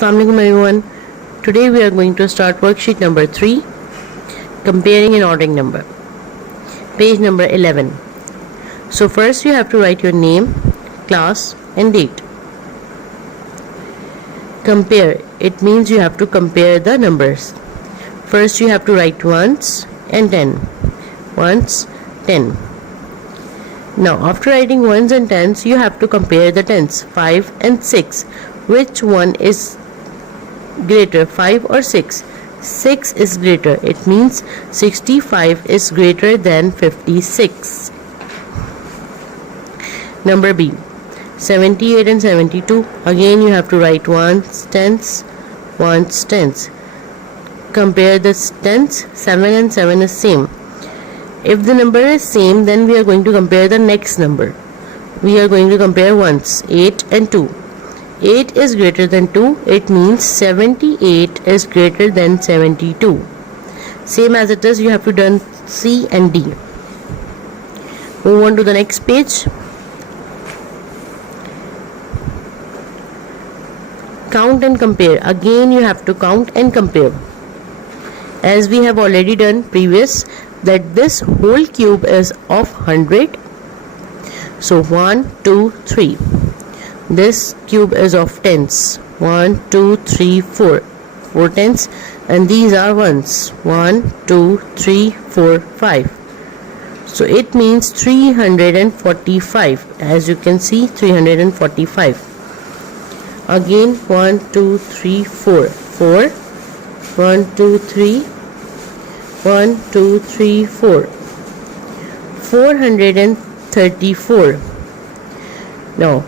Assalamu alaikum everyone. Today we are going to start worksheet number 3, comparing and ordering number. Page number 11. So first you have to write your name, class and date. Compare. It means you have to compare the numbers. First you have to write ones and 10. Ones, 10. Now after writing ones and tens, you have to compare the tens, 5 and 6. Which one is greater, 5 or 6? 6 is greater. It means 65 is greater than 56. Number B, 78 and 72. Again you have to write ones, tens, ones, tens. Compare the tens, 7 and 7 is same. If the number is same, then we are going to compare the next number. We are going to compare ones, 8 and 2. 8 is greater than 2. It means 78 is greater than 72. Same as it is, you have to done C and D. Move on to the next page. Count and compare. Again you have to count and compare. As we have already done previous, that this whole cube is of 100. So 1, 2, 3. This cube is of tens. 1, 2, 3, 4. 4 tens. And these are ones. 1, 2, 3, 4, 5. So it means 345. As you can see, 345. Again 1, 2, 3, 4. 4. 1, 2, 3. 1, 2, 3, 4. 434. Now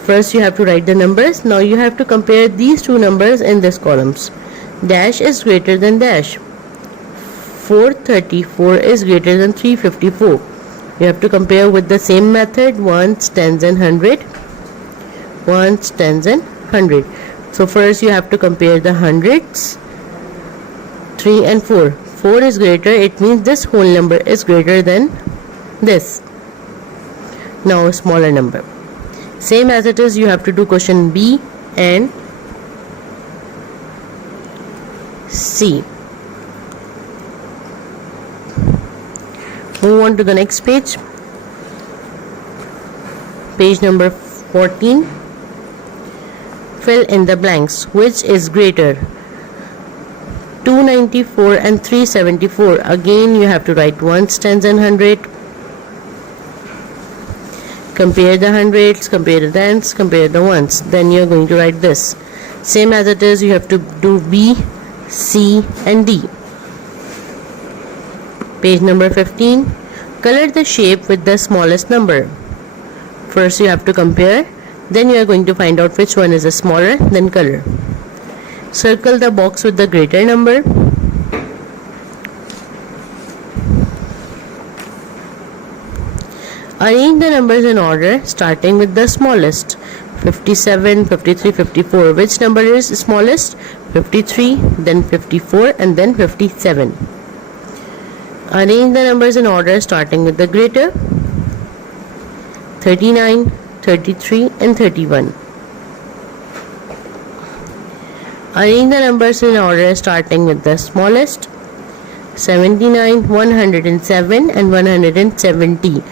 first you have to write the numbers. Now you have to compare these two numbers in this columns. Dash is greater than dash. 434 is greater than 354. You have to compare with the same method, ones, tens and 100. Ones, tens and 100. So first you have to compare the hundreds, 3 and 4. 4 is greater, it means this whole number is greater than this. Now a smaller number. Same as it is, you have to do question B and C. Move on to the next page. Page number 14. Fill in the blanks. Which is greater? 294 and 374. Again you have to write ones, tens and 100. Compare the hundreds, compare the tens, compare the ones. Then you are going to write this. Same as it is, you have to do B, C and D. Page number 15. Color the shape with the smallest number. First you have to compare. Then you are going to find out which one is the smaller, then color. Circle the box with the greater number. Arrange the numbers in order starting with the smallest. 57, 53, 54. Which number is smallest? 53, then 54 and then 57. Arrange the numbers in order starting with the greater. 39, 33 and 31. Arrange the numbers in order starting with the smallest. 79, 107 and 170.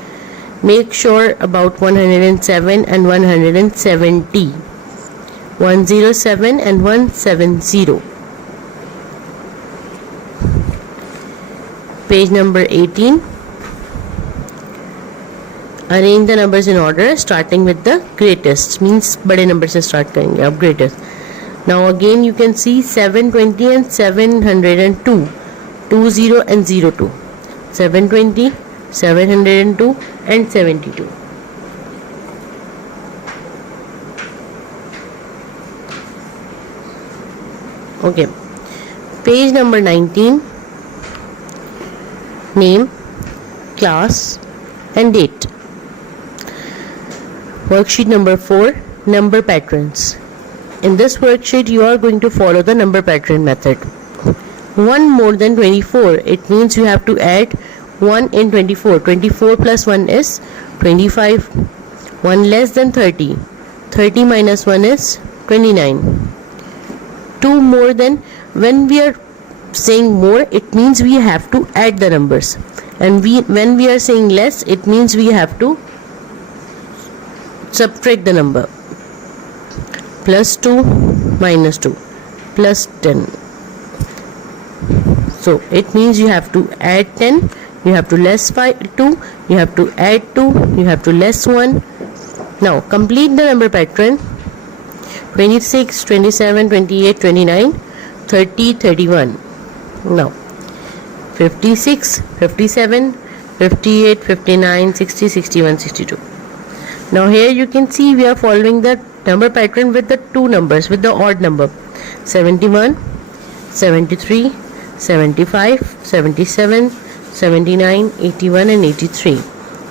Make sure about 107 and 170. 107 and 170. Page number 18. Arrange the numbers in order starting with the greatest. Means bade number se start karenge ab greatest. Now again you can see 720 and 702. 20 and 02. 720, 702 and 72. Okay. Page number 19. Name, class and date. Worksheet number 4. Number patterns. In this worksheet you are going to follow the number pattern method. 1 more than 24. It means you have to add 1 in 24. 24 plus 1 is 25. 1 less than 30. 30 minus 1 is 29. 2 more, then when we are saying more, it means we have to add the numbers, and when we are saying less, it means we have to subtract the number. Plus 2 minus 2 plus 10. So it means you have to add 10, you have to less 2, you have to add 2, you have to less 1. Now complete the number pattern. 26, 27, 28, 29, 30, 31. Now 56, 57, 58, 59, 60, 61, 62. Now here you can see we are following the number pattern with the two numbers, with the odd number. 71, 73, 75, 77, 79, 81 and 83.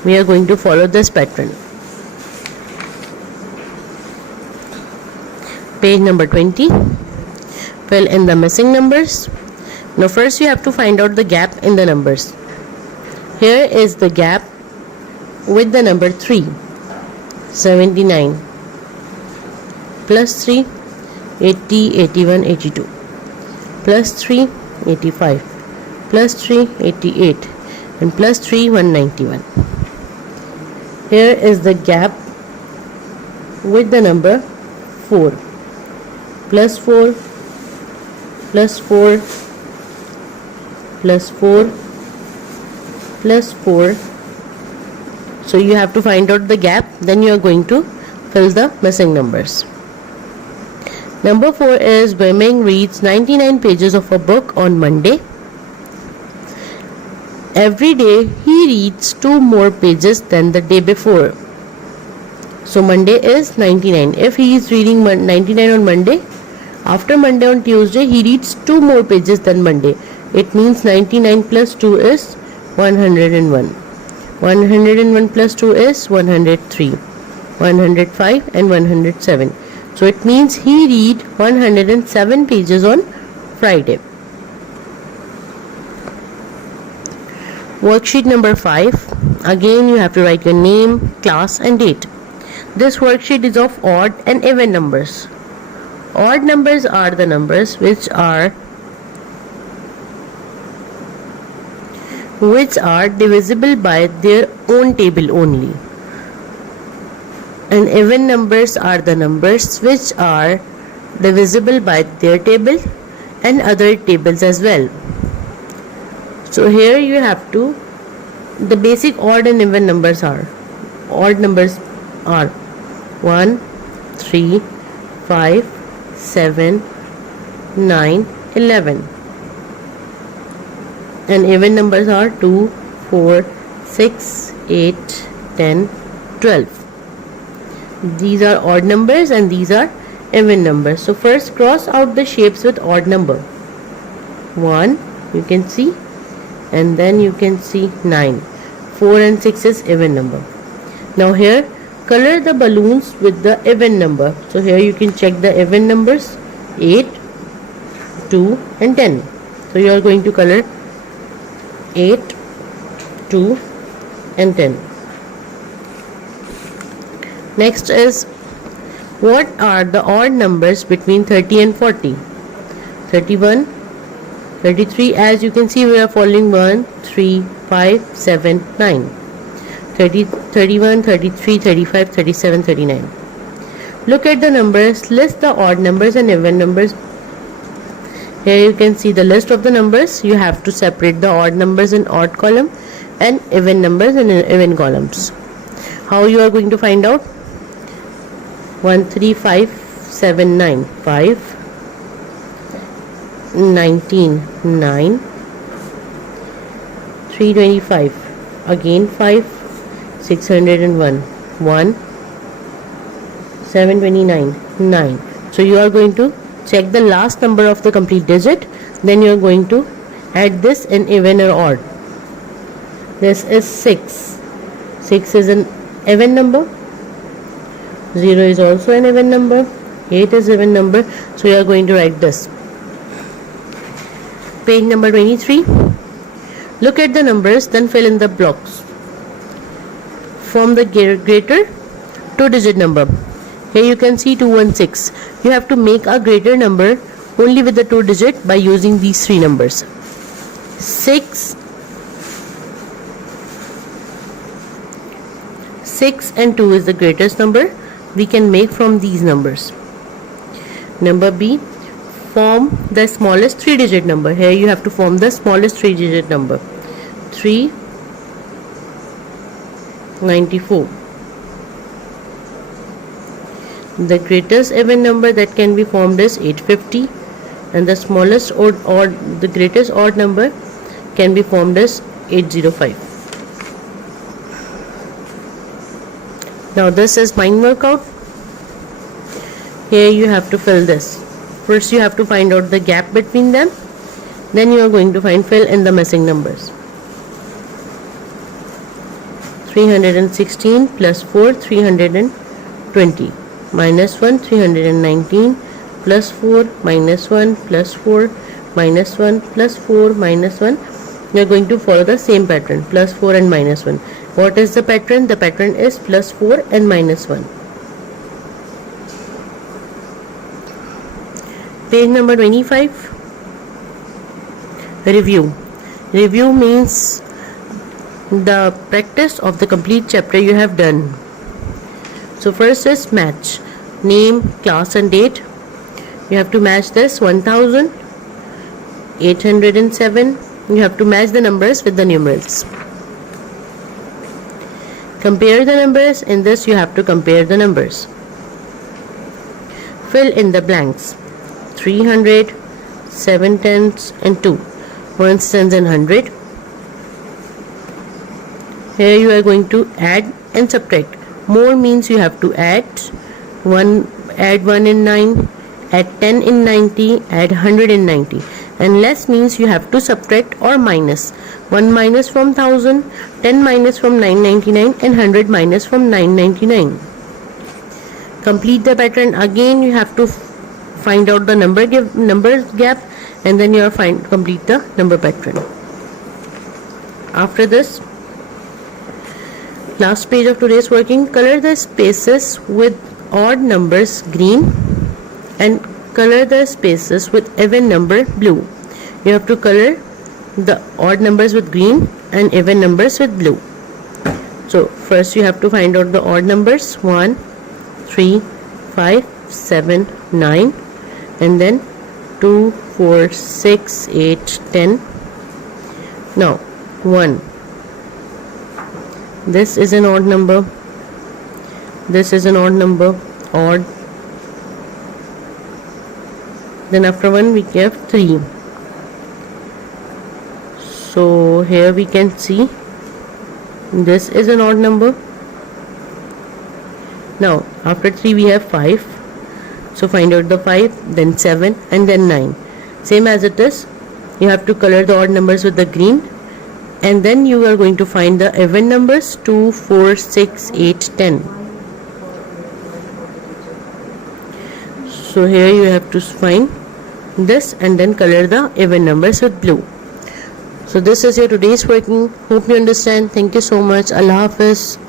We are going to follow this pattern. Page number 20. Fill in the missing numbers. Now first you have to find out the gap in the numbers. Here is the gap with the number 3. 79 plus 3, 80, 81, 82, plus 3, 85, plus 3, 88, and plus 3, 191. Here is the gap with the number 4. Plus 4, plus 4, plus 4, plus 4. So you have to find out the gap, then you are going to fill the missing numbers. Number 4 is Wei-Ming reads 99 pages of a book on Monday. Every day he reads 2 more pages than the day before. So Monday is 99. If he is reading 99 on Monday, after Monday on Tuesday he reads 2 more pages than Monday. It means 99 plus 2 is 101. 101 plus 2 is 103, 105 and 107. So it means he read 107 pages on Friday. Worksheet number 5. Again you have to write your name, class and date. This worksheet is of odd and even numbers. Odd numbers are the numbers which are divisible by their own table only, and even numbers are the numbers which are divisible by their table and other tables as well. So here you have to, the basic odd and even numbers are, odd numbers are 1, 3, 5, 7, 9, 11. And even numbers are 2, 4, 6, 8, 10, 12. These are odd numbers and these are even numbers. So first cross out the shapes with odd number. 1 you can see, and then you can see 9. 4 and 6 is even number. Now here color the balloons with the even number. So here you can check the even numbers 8, 2 and 10. So you are going to color 8, 2 and 10. Next is, what are the odd numbers between 30 and 40? 31, 33, as you can see we are following 1, 3, 5, 7, 9. 30, 31, 33, 35, 37, 39. Look at the numbers, list the odd numbers and even numbers. Here you can see the list of the numbers. You have to separate the odd numbers in odd column and even numbers in even columns. How you are going to find out? 1, 3, 5, 7, 9, 5, 19, 9, 325, again 5, 601, 1, 729, 9. So you are going to check the last number of the complete digit, then you are going to add this in even or odd. This is 6. 6 is an even number. 0 is also an even number. 8 is even number. So you are going to write this. Page number 23. Look at the numbers, then fill in the blocks. Form the greater 2-digit number. Here you can see 216. You have to make a greater number only with the 2 digit by using these 3 numbers. 6 and 2 is the greatest number we can make from these numbers. Number B, form the smallest 3 digit number. Here you have to form the smallest 3 digit number. 394. The greatest even number that can be formed is 850, and the smallest the greatest odd number can be formed as 805. Now this is mind workout. Here you have to fill this. First you have to find out the gap between them. Then you are going to fill in the missing numbers. 316 plus 4, 320. Minus 1, 319. Plus 4, minus 1, plus 4, minus 1, plus 4, minus 1. You are going to follow the same pattern. Plus 4 and minus 1. What is the pattern? The pattern is plus 4 and minus 1. Page number 25. Review. Review means the practice of the complete chapter you have done. So first is match. Name, class and date. You have to match this 1807. You have to match the numbers with the numerals. Compare the numbers. In this you have to compare the numbers. Fill in the blanks. 300, 7 tenths and 2. 1 tens and 100. Here you are going to add and subtract. More means you have to add 1 in 9, add 10 in 90, add 100 in 90. And less means you have to subtract or minus. 1 minus from 1000, 10 minus from 999 and 100 minus from 999. Complete the pattern. Again you have to find out the number gap, and then you are complete the number pattern. After this, last page of today's working, color the spaces with odd numbers green and color the spaces with even number blue. You have to color the odd numbers with green and even numbers with blue. So first you have to find out the odd numbers 1, 3, 5, 7, 9, and then 2, 4, 6, 8, 10. Now 1. This is an odd number. This is an odd number. Odd. Then after 1 we have 3. So here we can see this is an odd number. Now after 3 we have 5. So find out the 5, then 7 and then 9. Same as it is. You have to color the odd numbers with the green, and then you are going to find the even numbers 2, 4, 6, 8, 10. So here you have to find this and then color the even numbers with blue. So this is your today's working. Hope you understand. Thank you so much. Allah Hafiz.